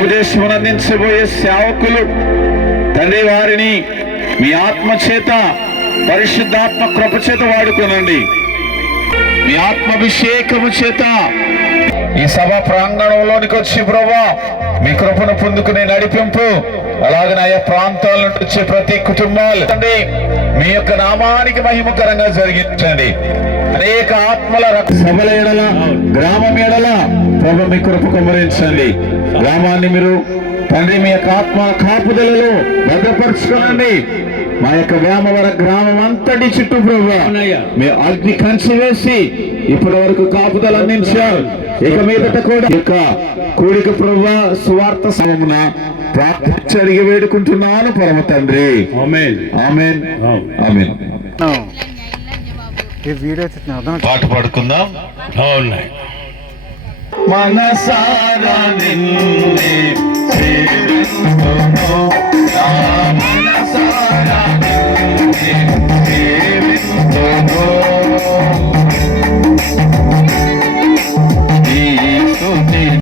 ఉపదేశం అందించబోయే సేవకులు తండ్రి వారిని మీ ఆత్మ చేత పరిశుద్ధాత్మ కృప చేత వాడుకోనండి. మీ ఆత్మాభిషేకము చేత ఈ సభ ప్రాంగణంలోనికి వచ్చి ప్రభువా మీ కృపను పొందుకునే నడిపింపు, అలాగే ఆయా ప్రాంతాల నుండి వచ్చే ప్రతి కుటుంబాలు మీ యొక్క నామానికి మహిమకరంగా జరిగించండి. అనేక ఆత్మల సభల ఎడల, గ్రామం ఎడల ప్రభు మీ కృప కుమ్మరించండి. గ్రామాన్ని మీరు తండ్రి మీ యొక్క ఆత్మ కాపుదలలో భద్రపరచుకోనండి. మా యొక్క గ్రామం అంతటి చుట్టూ ప్రభు మీ అగ్ని కంచి వేసి ఇప్పటి వరకు కాపుదలు అందించారు. ఇక మీదట కూడా యొక్క కూడిక ప్రభు సువార్త సమమున ప్రార్థించి అడిగి వేడుకుంటున్నాను పరమ తండ్రి. ఆమేన్ ఆమేన్ ఆమేన్. పాట పాడుకుందాం. మనసారా నిన్ను